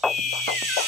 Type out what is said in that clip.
Thank you.